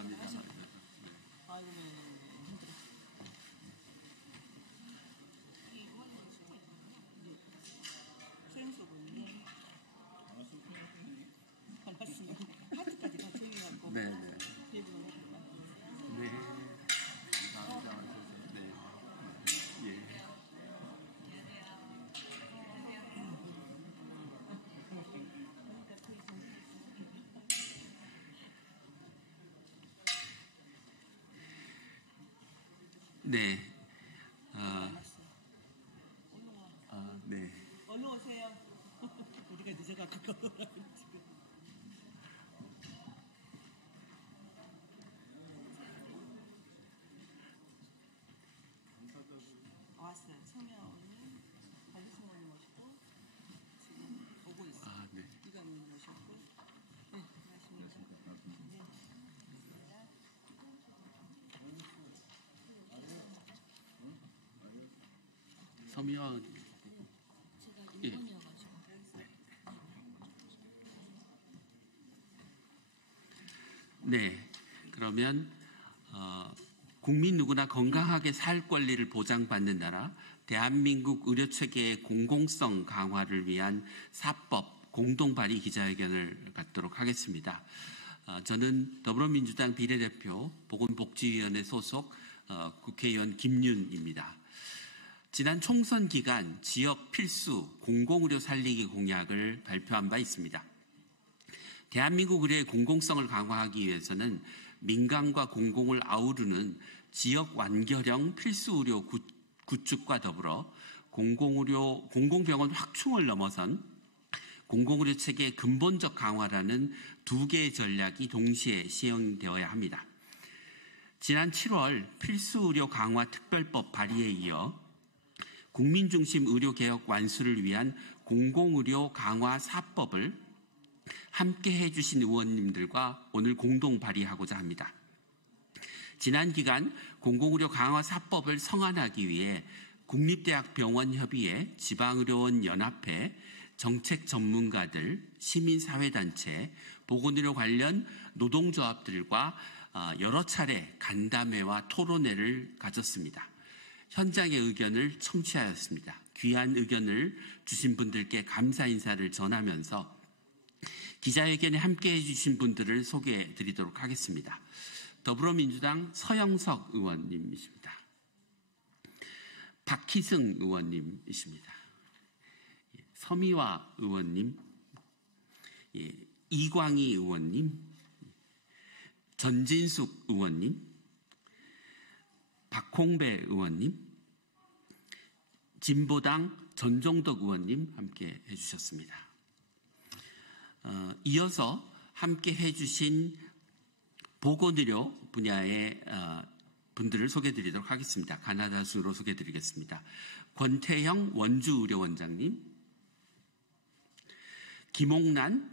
감사합니다. 네. 아이고, 소영소군님. 반갑습니다. 하트까지 다 챙겨갖고. 네, 네. 네. 감사합니다. 네. 예. 네. 네. 얼른 오세요. 우리가 늦어가지고. 왔어요. 청명님, 박수원님 모시고 지금 오고 있어요. 네. 이강님 모셨고. 네, 반갑습니다. 네. 서미화 제가 예. 1번이어가지고. 네. 그러면 국민 누구나 건강하게 살 권리를 보장받는 나라, 대한민국 의료체계의 공공성 강화를 위한 사법 공동 발의 기자회견을 갖도록 하겠습니다. 저는 더불어민주당 비례대표 보건복지위원회 소속 국회의원 김윤입니다. 지난 총선 기간 지역 필수 공공의료 살리기 공약을 발표한 바 있습니다. 대한민국 의료의 공공성을 강화하기 위해서는 민간과 공공을 아우르는 지역 완결형 필수 의료 구축과 더불어 공공병원 확충을 넘어선 공공의료 체계의 근본적 강화라는 두 개의 전략이 동시에 시행되어야 합니다. 지난 7월 필수의료 강화 특별법 발의에 이어 국민중심 의료개혁 완수를 위한 공공의료 강화 4법을 함께 해주신 의원님들과 오늘 공동 발의하고자 합니다. 지난 기간 공공의료 강화 4법을 성안하기 위해 국립대학병원협의회, 지방의료원 연합회, 정책 전문가들, 시민사회단체, 보건의료 관련 노동조합들과 여러 차례 간담회와 토론회를 가졌습니다. 현장의 의견을 청취하였습니다. 귀한 의견을 주신 분들께 감사 인사를 전하면서 기자회견에 함께해 주신 분들을 소개해 드리도록 하겠습니다. 더불어민주당 서영석 의원님이십니다. 박희승 의원님이십니다. 서미화 의원님, 이광희 의원님, 전진숙 의원님, 박홍배 의원님, 진보당 전종덕 의원님 함께 해주셨습니다. 이어서 함께 해주신 보건의료 분야의 분들을 소개해드리도록 하겠습니다. 가나다 순으로 소개해드리겠습니다. 권태형 원주의료원장님, 김옥란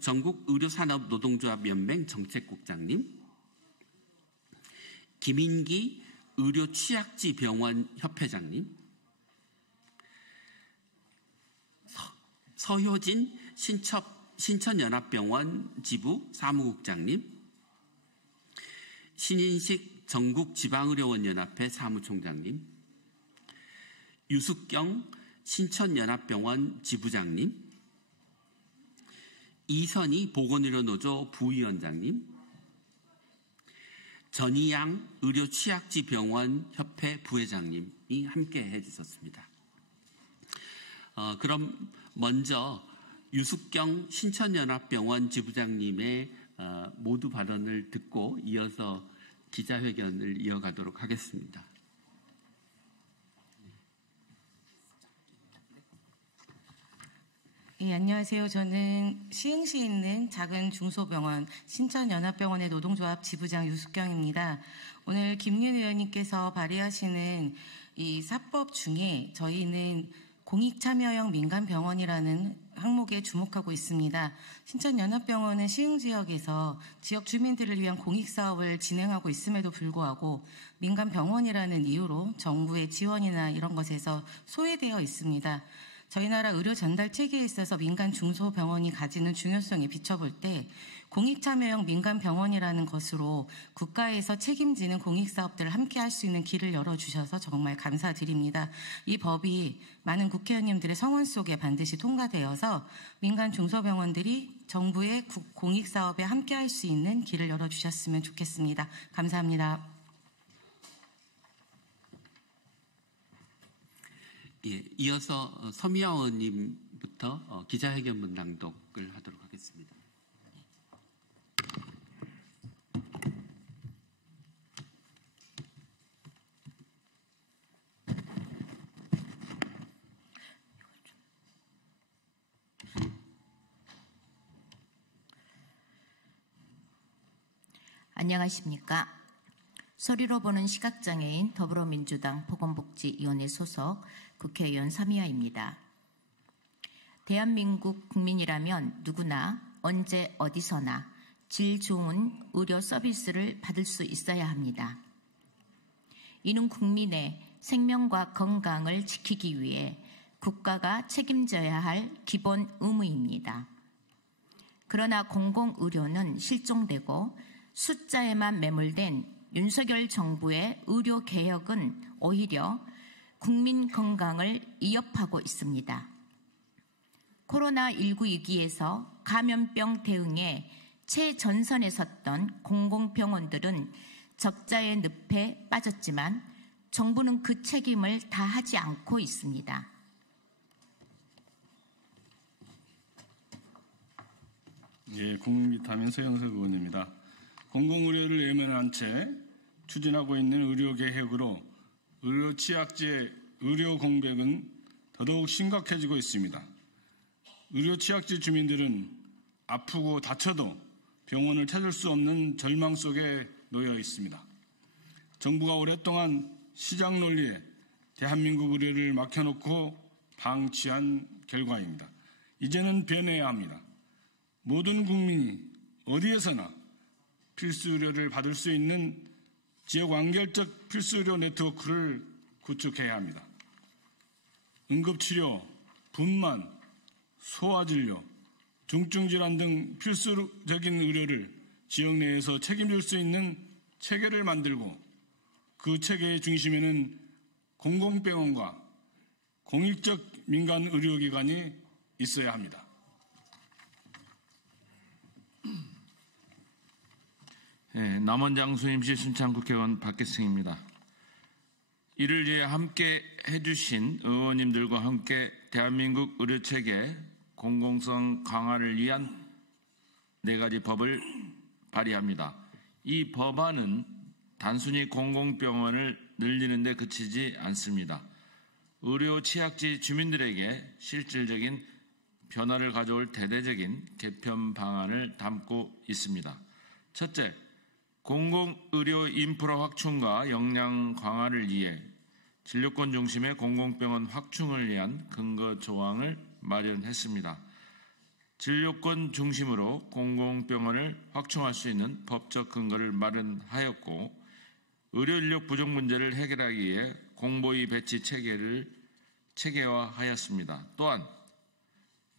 전국의료산업노동조합연맹 정책국장님, 김인기 의료취약지병원 협회장님, 서효진 신천연합병원 지부 사무국장님, 신인식 전국지방의료원연합회 사무총장님, 유숙경 신천연합병원 지부장님, 이선희 보건의료노조 부위원장님, 전희양 의료취약지병원 협회 부회장님이 함께 해주셨습니다. 그럼 먼저 유숙경 신천연합병원 지부장님의 모두 발언을 듣고 이어서 기자회견을 이어가도록 하겠습니다. 예, 안녕하세요. 저는 시흥시에 있는 작은 중소병원 신천연합병원의 노동조합 지부장 유숙경입니다. 오늘 김윤 의원님께서 발의하시는 이 4법 중에 저희는 공익참여형 민간병원이라는 항목에 주목하고 있습니다. 신천연합병원은 시흥지역에서 지역 주민들을 위한 공익사업을 진행하고 있음에도 불구하고 민간병원이라는 이유로 정부의 지원이나 이런 것에서 소외되어 있습니다. 저희 나라 의료 전달 체계에 있어서 민간 중소병원이 가지는 중요성에 비춰볼 때 공익참여형 민간병원이라는 것으로 국가에서 책임지는 공익사업들을 함께 할 수 있는 길을 열어주셔서 정말 감사드립니다. 이 법이 많은 국회의원님들의 성원 속에 반드시 통과되어서 민간 중소병원들이 정부의 공익사업에 함께 할 수 있는 길을 열어주셨으면 좋겠습니다. 감사합니다. 예, 이어서 서미화 의원님부터 기자회견문 낭독을 하도록 하겠습니다. 안녕하십니까. 소리로 보는 시각장애인 더불어민주당 보건복지위원회 소속 국회의원 서미화입니다. 대한민국 국민이라면 누구나 언제 어디서나 질 좋은 의료 서비스를 받을 수 있어야 합니다. 이는 국민의 생명과 건강을 지키기 위해 국가가 책임져야 할 기본 의무입니다. 그러나 공공의료는 실종되고 숫자에만 매몰된 윤석열 정부의 의료 개혁은 오히려 국민 건강을 위협하고 있습니다. 코로나19 위기에서 감염병 대응에 최전선에 섰던 공공병원들은 적자의 늪에 빠졌지만 정부는 그 책임을 다하지 않고 있습니다. 예, 국민비타민 서영석 의원입니다. 공공의료를 외면한 채 추진하고 있는 의료개혁으로 의료 취약지의 의료 공백은 더더욱 심각해지고 있습니다. 의료 취약지 주민들은 아프고 다쳐도 병원을 찾을 수 없는 절망 속에 놓여 있습니다. 정부가 오랫동안 시장 논리에 대한민국 의료를 막혀놓고 방치한 결과입니다. 이제는 변해야 합니다. 모든 국민이 어디에서나 필수 의료를 받을 수 있는 지역 완결적 필수 의료 네트워크를 구축해야 합니다. 응급치료, 분만, 소아진료, 중증질환 등 필수적인 의료를 지역 내에서 책임질 수 있는 체계를 만들고 그 체계의 중심에는 공공병원과 공익적 민간 의료기관이 있어야 합니다. 네, 남원장수 임시 순창국회의원 박계승입니다. 이를 위해 함께 해주신 의원님들과 함께 대한민국 의료체계 공공성 강화를 위한 4가지 법을 발의합니다. 이 법안은 단순히 공공병원을 늘리는 데 그치지 않습니다. 의료 취약지 주민들에게 실질적인 변화를 가져올 대대적인 개편 방안을 담고 있습니다. 첫째, 공공의료 인프라 확충과 역량 강화를 위해 진료권 중심의 공공병원 확충을 위한 근거 조항을 마련했습니다. 진료권 중심으로 공공병원을 확충할 수 있는 법적 근거를 마련하였고, 의료 인력 부족 문제를 해결하기 위해 공보위 배치 체계를 체계화하였습니다. 또한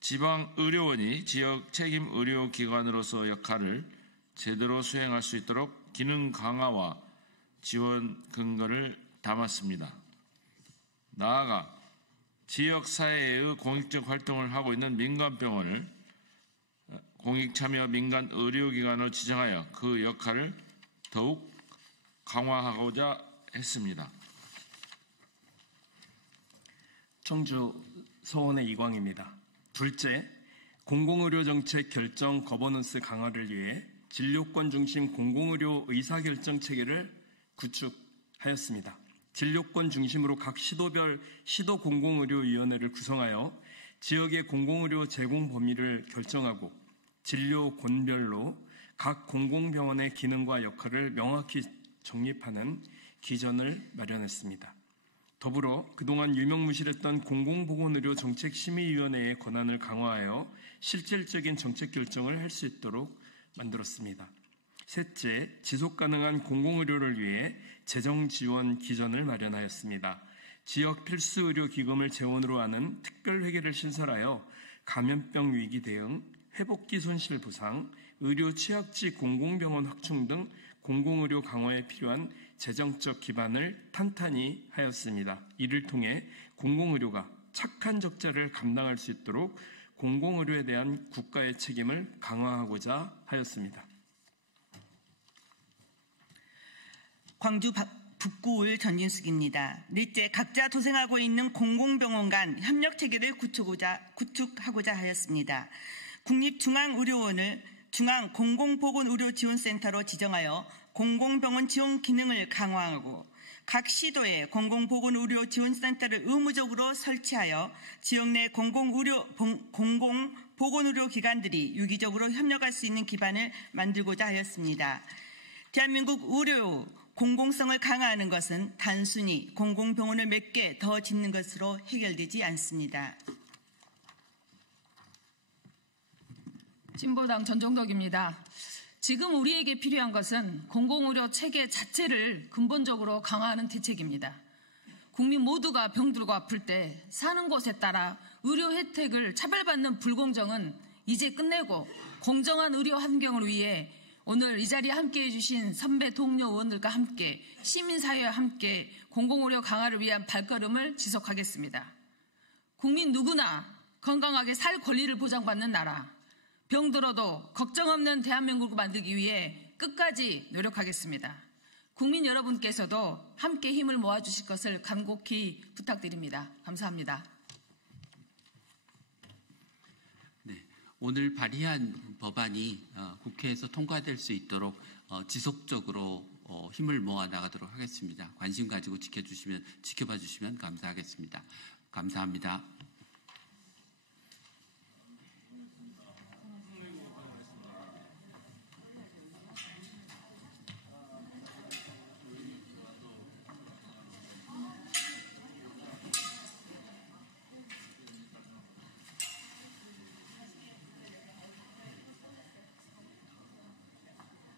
지방의료원이 지역 책임 의료기관으로서 역할을 제대로 수행할 수 있도록 기능 강화와 지원 근거를 담았습니다. 나아가 지역사회의 공익적 활동을 하고 있는 민간병원을 공익참여 민간 의료기관으로 지정하여 그 역할을 더욱 강화하고자 했습니다. 청주 서원의 이광입니다. 둘째, 공공의료정책 결정 거버넌스 강화를 위해 진료권 중심 공공의료 의사결정 체계를 구축하였습니다. 진료권 중심으로 각 시도별 시도공공의료위원회를 구성하여 지역의 공공의료 제공 범위를 결정하고 진료권별로 각 공공병원의 기능과 역할을 명확히 정립하는 기전을 마련했습니다. 더불어 그동안 유명무실했던 공공보건의료 정책심의위원회의 권한을 강화하여 실질적인 정책 결정을 할 수 있도록 만들었습니다. 셋째, 지속가능한 공공의료를 위해 재정지원 기전을 마련하였습니다. 지역 필수 의료 기금을 재원으로 하는 특별회계를 신설하여 감염병 위기 대응, 회복기 손실 보상, 의료 취약지 공공병원 확충 등 공공의료 강화에 필요한 재정적 기반을 탄탄히 하였습니다. 이를 통해 공공의료가 착한 적자를 감당할 수 있도록 공공의료에 대한 국가의 책임을 강화하고자 하였습니다. 광주 북구울 전진숙입니다. 넷째, 각자 도생하고 있는 공공병원 간 협력 체계를 구축하고자 하였습니다. 국립중앙의료원을 중앙공공보건의료지원센터로 지정하여 공공병원 지원 기능을 강화하고 각 시도에 공공보건의료지원센터를 의무적으로 설치하여 지역 내 공공보건의료기관들이 유기적으로 협력할 수 있는 기반을 만들고자 하였습니다. 대한민국 의료 공공성을 강화하는 것은 단순히 공공병원을 몇 개 더 짓는 것으로 해결되지 않습니다. 진보당 전종덕입니다. 지금 우리에게 필요한 것은 공공의료 체계 자체를 근본적으로 강화하는 대책입니다. 국민 모두가 병들고 아플 때 사는 곳에 따라 의료 혜택을 차별받는 불공정은 이제 끝내고 공정한 의료 환경을 위해 오늘 이 자리에 함께해 주신 선배 동료 의원들과 함께 시민사회와 함께 공공의료 강화를 위한 발걸음을 지속하겠습니다. 국민 누구나 건강하게 살 권리를 보장받는 나라, 병들어도 걱정 없는 대한민국을 만들기 위해 끝까지 노력하겠습니다. 국민 여러분께서도 함께 힘을 모아주실 것을 간곡히 부탁드립니다. 감사합니다. 오늘 발의한 법안이 국회에서 통과될 수 있도록 지속적으로 힘을 모아 나가도록 하겠습니다. 관심 가지고 지켜봐 주시면 감사하겠습니다. 감사합니다.